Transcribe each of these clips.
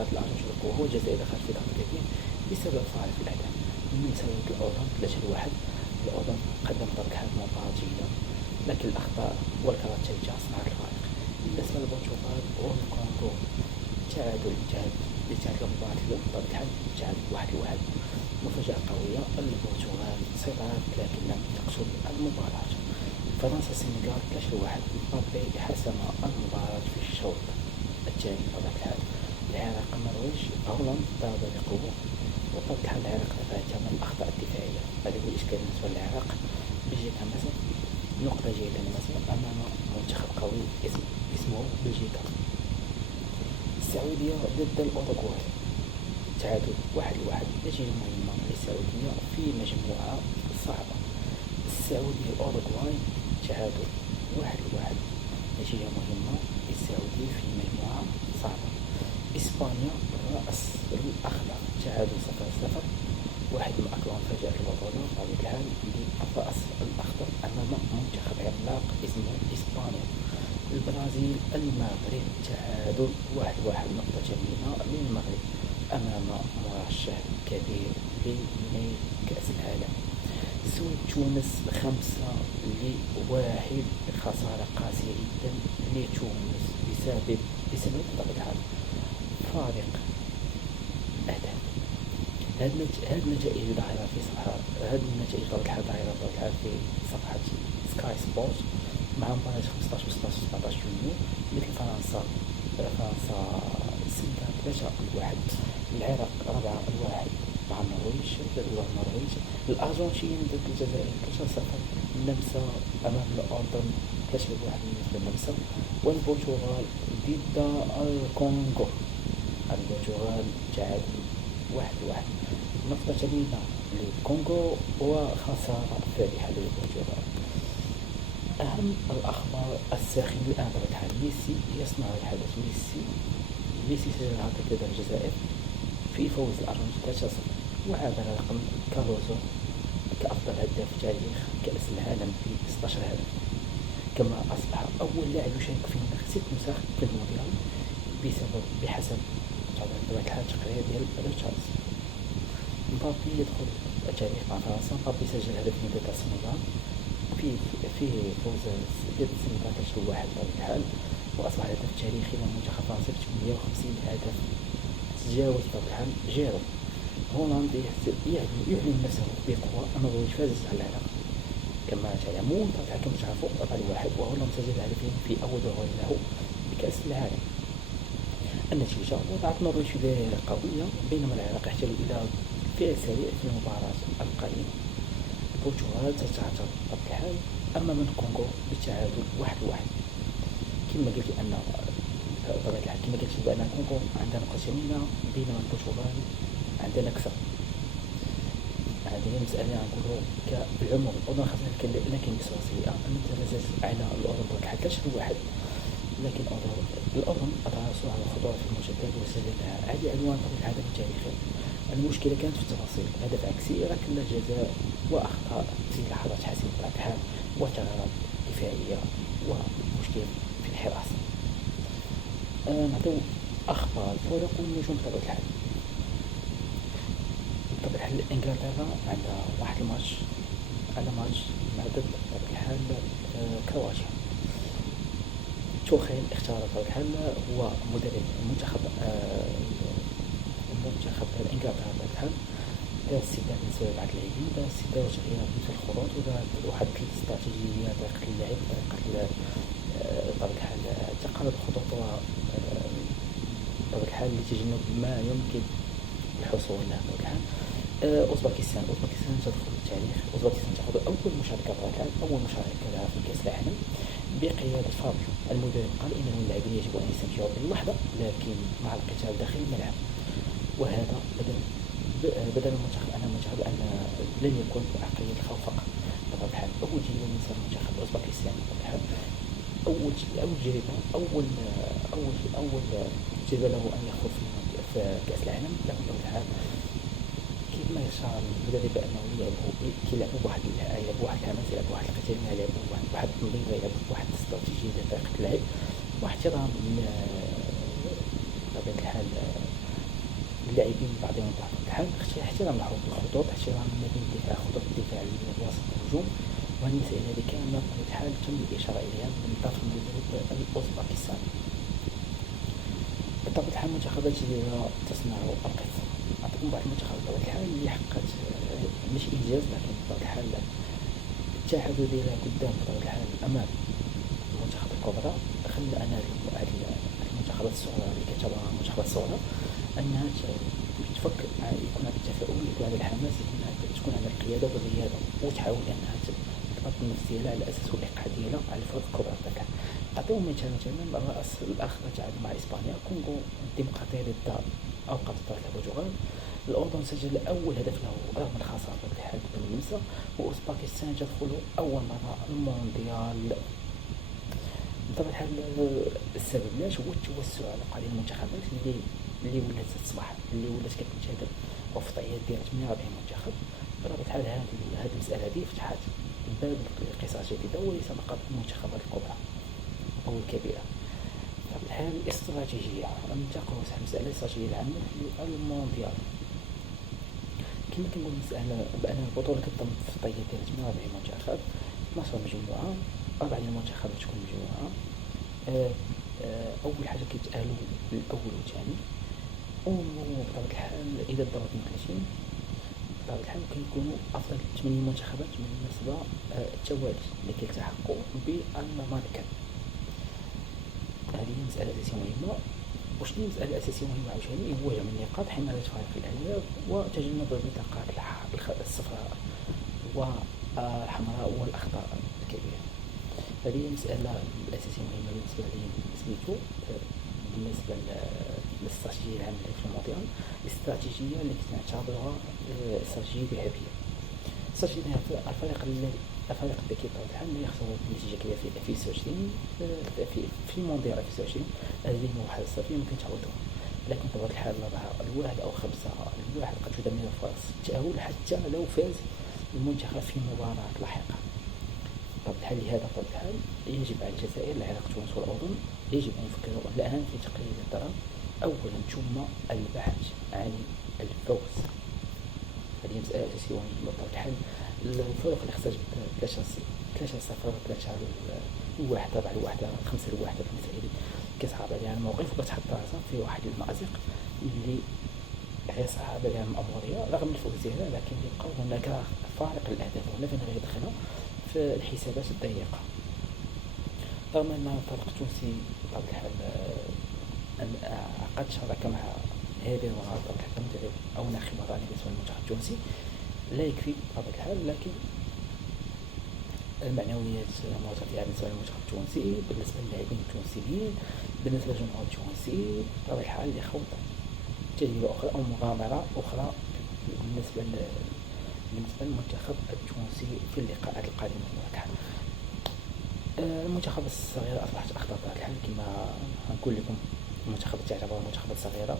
قاد الأرجنتين القوة والجزائر دخلت في ضغط كبير بسبب فارق الأهداف. من سبب الأردن 3-1. الأردن قدم بطبيعة مباراة جيدة، لكن الأخطاء والكرات الثابتة صنعت الفارق. بالنسبة للبرتغال والكونغو تعادل انتهت المباراة بطبيعة تعادل 1-1. مفاجأة قوية، البرتغال سيطرت لكن لم تقتل المباراة. فرنسا السنغال 3-1. مبابي حسم المباراة في الشوط الثاني بطبيعة الحال. العراق النرويج هولندا ضربة بقوة، وبطبيعة الحال العراق تفادى من الأخطاء الدفاعية. هذا هو الإشكال بالنسبة للعراق. بلجيكا مصر نقطة جيدة لمصر أمام منتخب قوي اسمه بلجيكا. السعودية ضد الأوروغواي تعادل 1-1. نتيجة مهمة للسعودية في مجموعة صعبة. السعودية الأوروغواي تعادل 1-1، نتيجة مهمة للسعودية في مجموعة صعبة. إسبانيا الرأس الأخضر تعادل 0-0. واحد من أكبر مفاجآت البطولة بطبيعة الحال للرأس الأخضر أمام منتخب عملاق اسمه إسبانيا. البرازيل المغرب تعادل 1-1، نقطة جميلة للمغرب أمام مرشح كبير لنهائي كأس العالم. السويد تونس 5-1، خسارة قاسية جدا لتونس بسبب بطبيعة الحال فارق أهداف. هذه النتائج ظاهرة في صفحة بطبيعة الحال في صفحة سكاي سبورت مع مباراة 15 و 17 يونيو. مثل فرنسا السنغال 3-1، العراق 4-1 مع النرويج ضد النرويج. الأرجنتين ضد الجزائر 3-0. النمسا أمام الأردن 3-1 بالنسبة للنمسا. والبرتغال ضد الكونغو، البرتغال تعادل 1-1، نقطة جميلة للكونغو وخسارة فادحة للبرتغال. أهم الأخبار الساخنة الآن بطبيعة الحال، ميسي يصنع الحدث. ميسي سجل هاتريك ضد الجزائر في فوز الأرجنتين 3-0، وعادل رقم كاروزو كأفضل هداف في تاريخ كأس العالم ب 16 هدف. كما أصبح أول لاعب يشارك في 6 نسخ في المونديال بحسب طبيعة الحال تقرير ديال رويترز. مبابي يدخل التاريخ مع فرنسا. مبابي سجل هدفين ضد السنغال في فوز ضد السنغال 3-1 بطبيعة الحال، وأصبح الهدف التاريخي لمنتخب فرنسا ب 58 هدف، تجاوز بطبيعة الحال جيرو. هولندا يعلن نفسه بقوة أمام فاز على العراق. كما تعلمون طبعا كما تعرفوا 4-1، وهولندا سجل هدفين في أول ظهور له بكأس العالم. النتيجة وضعت النرويج في دائرة قوية، بينما العراق يحتاج إلى فعل سريع في المباراة القادمة. البرتغال تتعثر بطبيعة الحال أمام الكونغو بالتعادل 1-1. كما قلت أن بطبيعة الحال كما قلت بأن الكونغو عندها نقاط جميلة بينما البرتغال عندها نكسة. هذه المسألة نقولوا كالعموم. الأردن خاصة لكن بصورة سيئة أن تنافس على الأردن بطبيعة الحال 3-1، لكن الأردن أدرسوا على الخطوات في المجدد وسجلها عدد عنوان بطبيعة الحال تاريخي. المشكلة كانت في التفاصيل، هدف عكسي، ركلة جزاء وأخطاء في لحظات حاسمة بطبيعة الحال وتغيرات دفاعية ومشكل في الحراسة. نعطيو أخبار الفرق والنجوم بطبيعة الحال. بطبيعة الحال إنجلترا عندها واحد الماتش مع ضد بطبيعة الحال كرواتيا. توخيل اختار بطبيعة الحال هو مدرب منتخب إنجلترا بطبيعة الحال. دار استبدال بالنسبة لبعض اللاعبين، دار استبدال وتغييرات بالنسبة للخروج، ودار واحد الاستراتيجية طريقة اللعب، طريقة بطبيعة الحال تقلب الخطوط بطبيعة الحال لتجنب ما يمكن الحصول له بطبيعة الحال. أوزبكستان تدخل التاريخ. أوزبكستان تأخذ أول مشاركة بطبيعة الحال، أول مشاركة لها في كأس العالم بقيادة فابيو. المدرب قال إنه اللاعبين يجب أن يستمتعوا باللحظة لكن مع القتال داخل الملعب، وهذا بدل المنتخب أن لن يكون عقلية الخوف فقط بطبيعة الحال. أول جريمة بالنسبة للمنتخب الأوزبكستاني بطبيعة الحال، أول جريمة أول جريمة له أن يخوض في كأس العالم، لكن بطبيعة الحال كيف ما يشعر المدرب بأنه يلعبوا بواحد الحماس، يلعبوا بواحد القتال، يلعبوا بواحد التنظيم، يلعبوا بواحد الاستراتيجية لطريقة اللعب واحترام بطبيعة الحال اللاعبين بعضهم ببعض. الحال احترام الخطوط، احترام ما بين الدفاع، خطوط الدفاع الوسط والهجوم. وهذه المسائل هذه كاملة بطبيعة الحال تم الإشارة إليها من طرف المدرب الأوزبكستاني. بطبيعة الحال المنتخبات الجديدة تصنع القصة. أعطيكم بعض المنتخبات بطبيعة الحال اللي حققت مش إنجاز، لكن بطبيعة الحال التحدي ديالها قدام بطبيعة الحال أمام المنتخبات الكبرى خلى أنا المنتخبات الصغرى اللي كتعتبرها المنتخبات الصغرى أنها تفكر يكون هذا التفاؤل، يكون هذا الحماس، تكون هذا القيادة والريادة، وتحاول أنها تضبط النفس ديالها على أساس الإيقاع ديالها على الفرق الكبرى. نعطيهم مثال الرأس الأخضر تعادل مع إسبانيا، كونغو الديمقراطية ضد أوقات ضد البرتغال، الأردن سجل أول هدف له رغم الخسارة بحال ضد النمسا، وأوزبكستان تدخل أول مرة المونديال. بطبيعة الحال السبب لاش هو التوسع على قليل المنتخبات اللي ولات تصبح اللي ولات كتنتدب وفضائيات ديال 48 منتخب. بطبيعة الحال هذه المسألة هذه فتحت باب لقصص جديدة وليس فقط المنتخبات الكبرى أو الكبيرة. بطبيعة الحال الاستراتيجية ننتقل المسألة الاستراتيجية العامة في المونديال. كما كنقول المسألة بأن البطولة كتضم فضائيات ديال 48 منتخب، 12 مجموعة، 4 المنتخبات تكون مجموعة. أول حاجة كيتأهلوا الأول والثاني، وبطبيعة الحال إذا ضربت من 30 بطبيعة الحال كيكونوا أفضل 8 منتخبات بالنسبة التوالي اللي كيلتحقوا بالماركة. هذه مسألة أساسية مهمة. وشنو المسألة الأساسية مهمة عاوتاني هو جمع النقاط، حماية فريق الأهداف، وتجنب البطاقات الصفراء والحمراء والأخضر الكبيرة. هذه المسألة الأساسية مهمة بالنسبة لي بالنسبة للاستراتيجية العامة في المونديال. الاستراتيجية اللي كنعتبرها استراتيجية ذهبية. استراتيجية ذهبية الفريق الذكي بطبيعة الحال لا يخسر بنتيجة كبيرة في 2020 في المونديال 2020. هذه المرحلة الصافية يمكن تعوضها، لكن بطبيعة الحال الواحد أو 5 الواحد قد تدمر فرص التأهل حتى لو فاز المنتخب في مباراة لاحقة. بطبيعة الحال لهذا بطبيعة الحال يجب على الجزائر، العراق، تونس والأردن يجب أن يفكروا الآن في تقليل الضرر أولا، ثم البحث عن الفوز. هذه مسألة أساسية ومهمة. بطبيعة الحال الفرق اللي خسرت 3-0 3-1 4-1 5-1 بالنسبة لي كتصعب عليها الموقف وكتحط راسها في واحد المأزق اللي غير صعب عليها المأمورية رغم الفوز ديالها، لكن يبقى هناك فارق الأهداف هنا فين غيدخلها في الحسابات الضيقة. رغم أن الفريق التونسي بطبيعة الحال عقد شراكة مع هذه المغاربة كمدرب أو ناخب وطني بالنسبة للمنتخب التونسي لا يكفي بطبيعة الحال، لكن المعنويات مرتفعة بالنسبة للمنتخب التونسي، بالنسبة للاعبين التونسيين، بالنسبة للجمهور التونسي. بطبيعة الحال يخوض تجربة أخرى أو مغامرة أخرى بالنسبة للمنتخب التونسي في اللقاءات القادمة. بطبيعة الحال المنتخبات الصغيرة أصبحت أخطر بطبيعة الحال كما نقول لكم. المنتخبات تعتبر منتخبات صغيرة،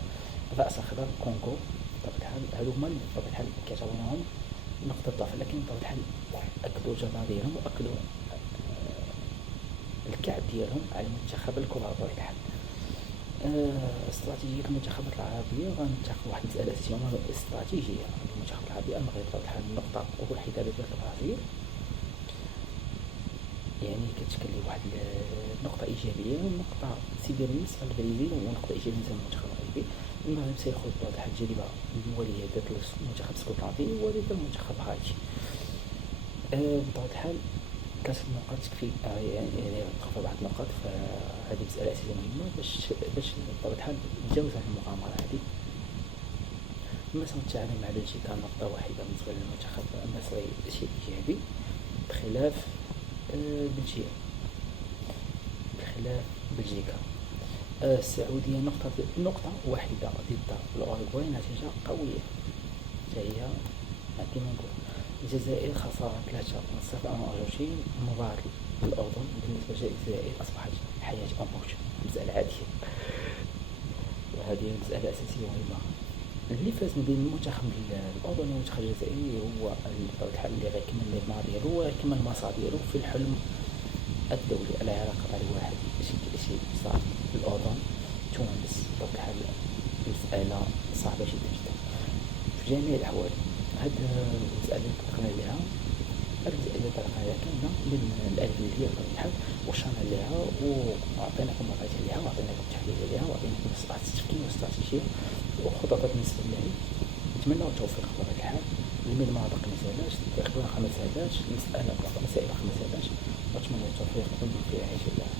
رأس أخضر، كونغو بطبيعة الحال هادو هما بطبيعة الحال كيعتبرونهم نقطة ضعف، لكن بطبيعة الحال أكدوا الجدارة ديالهم وأكدوا الكعب ديالهم على المنتخب الكبرى بطبيعة الحال. استراتيجية المنتخبات العربية غننتقل واحد المسألة أساسية وهي الاستراتيجية المنتخبات العربية. المغرب بطبيعة الحال النقطة أول حذاء ديال البرازيل، يعني كتشكل لي واحد نقطة إيجابية ونقطة سلبية بالنسبة للبرازيل ونقطة إيجابية بالنسبة للمنتخب المغربي. المغرب سيخوض بطبيعة الحال تجربة موالية ضد المنتخب الاسكتلندي وضد المنتخب هايتي. بطبيعة الحال 3 نقاط تكفي، يعني نبقى بعض النقاط، فهذه مسألة أساسية مهمة باش بطبيعة الحال نتجاوز هذه المغامرة هذه. مثلا التعادل مع بلجيكا نقطة واحدة بالنسبة للمنتخب المصري شيء إيجابي بخلاف بلجيكا. السعودية نقطة واحدة ضد الأوروغواي، نتيجة قوية هي كما نقول. الجزائر خسارة 3-0 أمام الأرجنتين. مباراة الأردن بالنسبة للجزائر أصبحت حياة أو موت، مسألة عادية، وهذه مسألة أساسية مهمة. اللي فاز من بين المنتخب الأردني والمنتخب الجزائري هو الحل اللي غيكمل الماضي ديالو ويكمل المسار ديالو في الحلم الدولي. العراق على واحد شيء صار، الأردن، تونس بطبيعة الحال مسألة صعبة جدا جدا في جميع الأحوال. هاد المسألة اللي طرقنا ليها، هاد المسألة اللي طرقنا ليها كاملة من الألف للياء بطبيعة الحال، وشرحنا ليها وعطيناكم مراجع ليها وعطيناكم تحليل عليها وعطيناكم صفحات التفكير والاستراتيجية وخطط بالنسبة للعلم. نتمنى التوفيق بطبيعة الحال. الميل ما باقي مسالاش، التقريبا 5 ساعات، المسألة باقي مسائل 5 ساعات، وأتمنى التوفيق ونكون في رعاية الله.